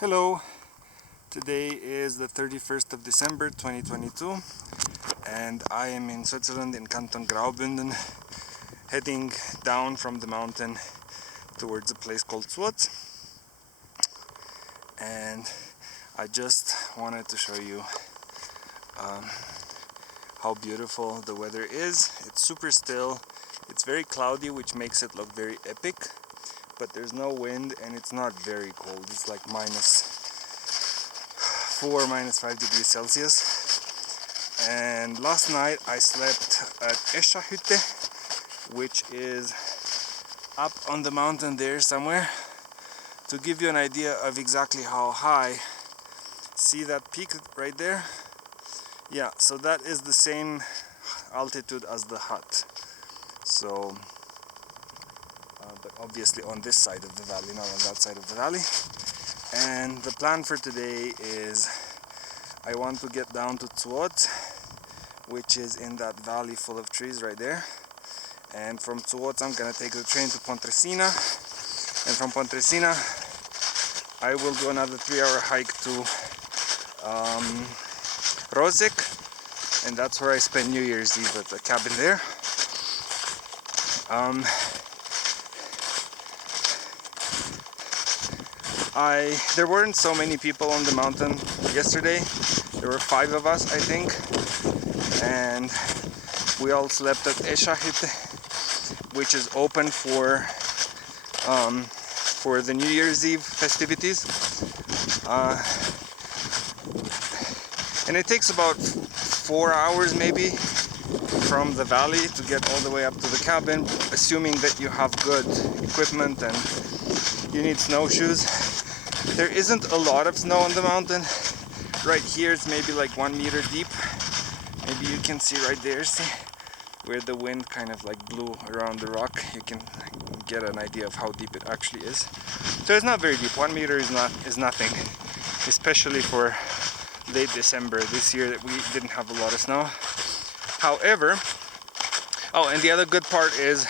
Hello, today is the 31st of December 2022 and I am in Switzerland in Canton Graubünden, heading down from the mountain towards a place called Zwoz. And I just wanted to show you how beautiful the weather is. It's super still, it's very cloudy, which makes it look very epic, but there's no wind and it's not very cold. It's like -4, -5 degrees Celsius. And last night I slept at Es-Cha Hütte, which is up on the mountain there somewhere. To give you an idea of exactly how high, see that peak right there? Yeah, so that is the same altitude as the hut. So but obviously on this side of the valley, not on that side of the valley. And the plan for today is I want to get down to Zwoz, which is in that valley full of trees right there. And from Zwoz I'm gonna take the train to Pontresina, and from Pontresina I will do another 3-hour hike to Roseg, and that's where I spend New Year's Eve at the cabin there. There weren't so many people on the mountain yesterday. There were 5 of us, I think, and we all slept at Es-Cha Hütte, which is open for the New Year's Eve festivities. And it takes about 4 hours maybe from the valley to get all the way up to the cabin, assuming that you have good equipment and you need snowshoes. There isn't a lot of snow on the mountain. Right here it's maybe like 1 meter deep. Maybe you can see right there, see where the wind kind of like blew around the rock. You can get an idea of how deep it actually is. So it's not very deep. 1 meter is nothing, especially for late December this year that we didn't have a lot of snow. However, oh, and the other good part is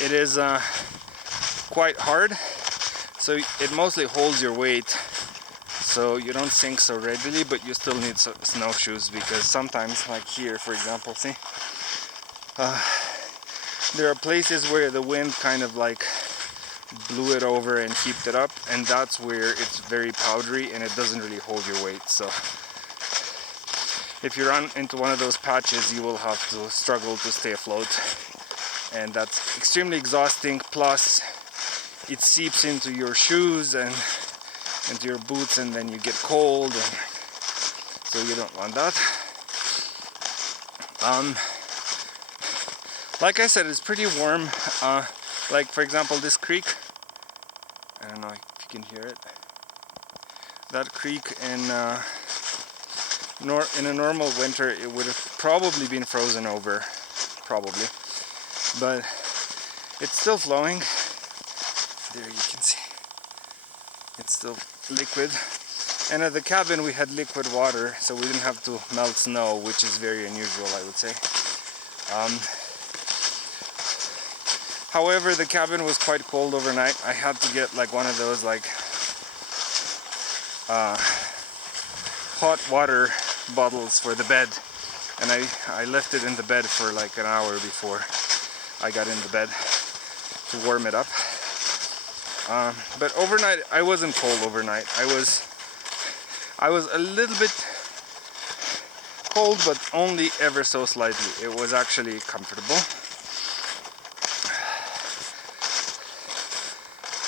it is quite hard, so it mostly holds your weight, so you don't sink so readily, but you still need snowshoes, because sometimes, like here for example, see, there are places where the wind kind of like blew it over and heaped it up, and that's where it's very powdery and it doesn't really hold your weight. So if you run into one of those patches, you will have to struggle to stay afloat, and that's extremely exhausting. Plus it seeps into your shoes and into your boots, and then you get cold, and so you don't want that. Like I said, it's pretty warm. Like for example, this creek, I don't know if you can hear it. That creek in a normal winter it would have probably been frozen over, probably, but it's still flowing. There you can see it's still liquid, and at the cabin we had liquid water, so we didn't have to melt snow, which is very unusual, I would say. However, the cabin was quite cold overnight. I had to get like one of those like hot water bottles for the bed, and I left it in the bed for like an hour before I got in the bed to warm it up. But overnight I wasn't cold overnight. I was a little bit cold, but only ever so slightly. It was actually comfortable.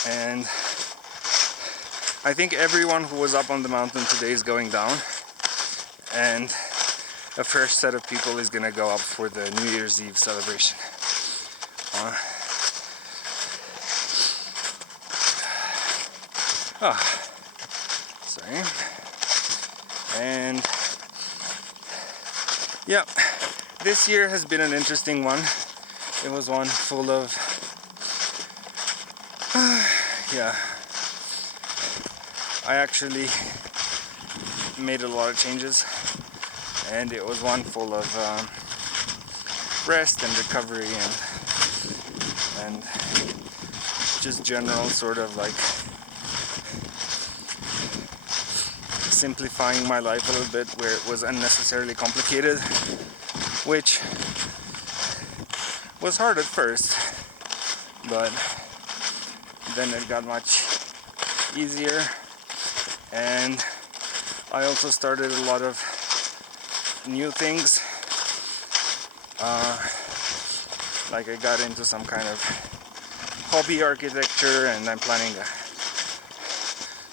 And I think everyone who was up on the mountain today is going down, and a fresh set of people is gonna go up for the New Year's Eve celebration. Sorry. And yeah, this year has been an interesting one. It was one full of yeah, I actually made a lot of changes, and it was one full of rest and recovery and just general sort of like simplifying my life a little bit where it was unnecessarily complicated, which was hard at first, but then it got much easier. And I also started a lot of new things, like I got into some kind of hobby architecture, and I'm planning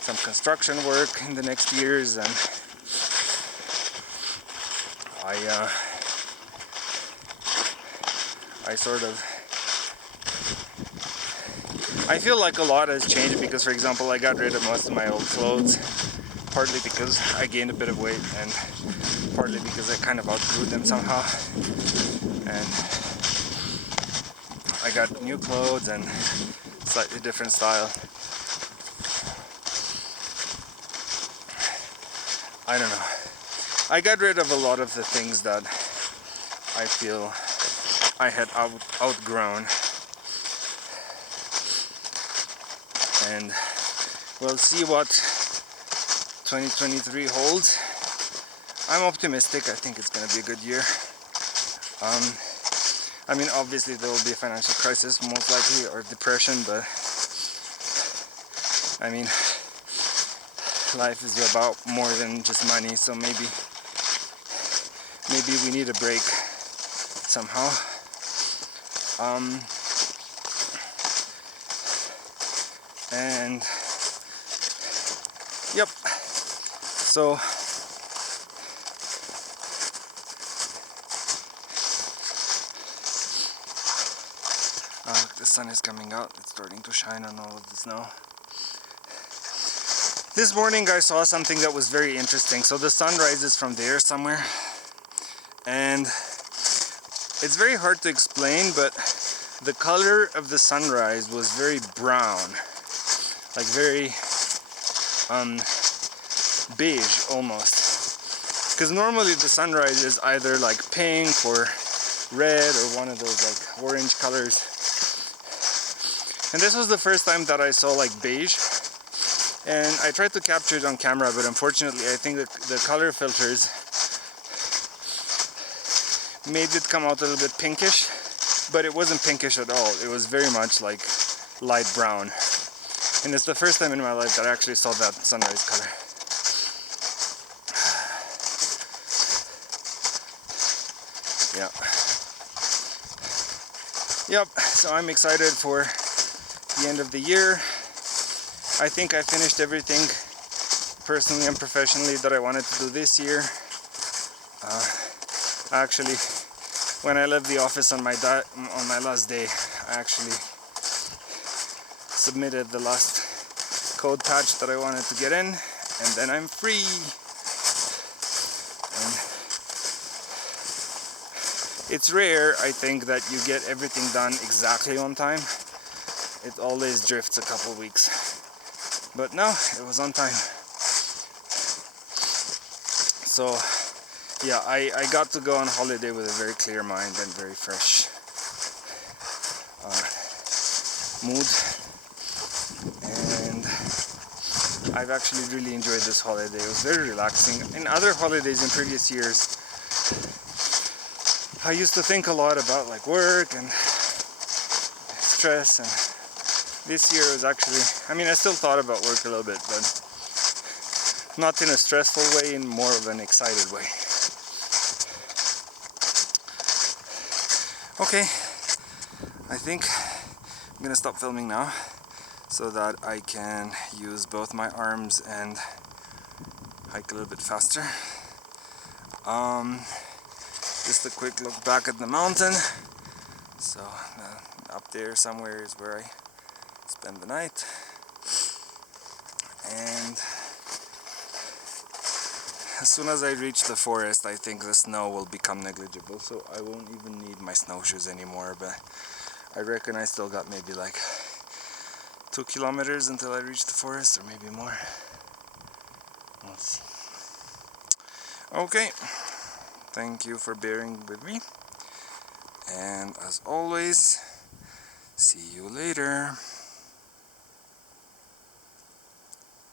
some construction work in the next years, and I feel like a lot has changed because, for example, I got rid of most of my old clothes, partly because I gained a bit of weight and partly because I kind of outgrew them somehow, and I got new clothes and slightly different style. I don't know. I got rid of a lot of the things that I feel I had outgrown, and we'll see what 2023 holds. I'm optimistic. I think it's going to be a good year. I mean, obviously there will be a financial crisis, most likely, or depression, but I mean, life is about more than just money, so maybe we need a break somehow. And yep, so look, the sun is coming out. It's starting to shine on all of the snow. This morning I saw something that was very interesting. So the sun rises from there somewhere, and it's very hard to explain, but the color of the sunrise was very brown, like very beige almost, because normally the sunrise is either like pink or red or one of those like orange colors, and this was the first time that I saw like beige, and I tried to capture it on camera, but unfortunately I think the color filters made it come out a little bit pinkish, but it wasn't pinkish at all. It was very much like light brown, and it's the first time in my life that I actually saw that sunrise color. Yeah. Yep, so I'm excited for the end of the year. I think I finished everything personally and professionally that I wanted to do this year. Actually, when I left the office on my last day, I actually submitted the last code patch that I wanted to get in, and then I'm free. And it's rare, I think, that you get everything done exactly on time. It always drifts a couple weeks. But no, it was on time. So yeah, I got to go on holiday with a very clear mind and very fresh mood, and I've actually really enjoyed this holiday. It was very relaxing. In other holidays in previous years, I used to think a lot about like work and stress, and this year was actually, I mean, I still thought about work a little bit, but not in a stressful way, in more of an excited way. Okay, I think I'm gonna stop filming now so that I can use both my arms and hike a little bit faster. Just a quick look back at the mountain. So up there somewhere is where I spend the night, and as soon as I reach the forest, I think the snow will become negligible, so I won't even need my snowshoes anymore. But I reckon I still got maybe like 2 kilometers until I reach the forest, or maybe more. Let's see. Okay, thank you for bearing with me, and as always, see you later.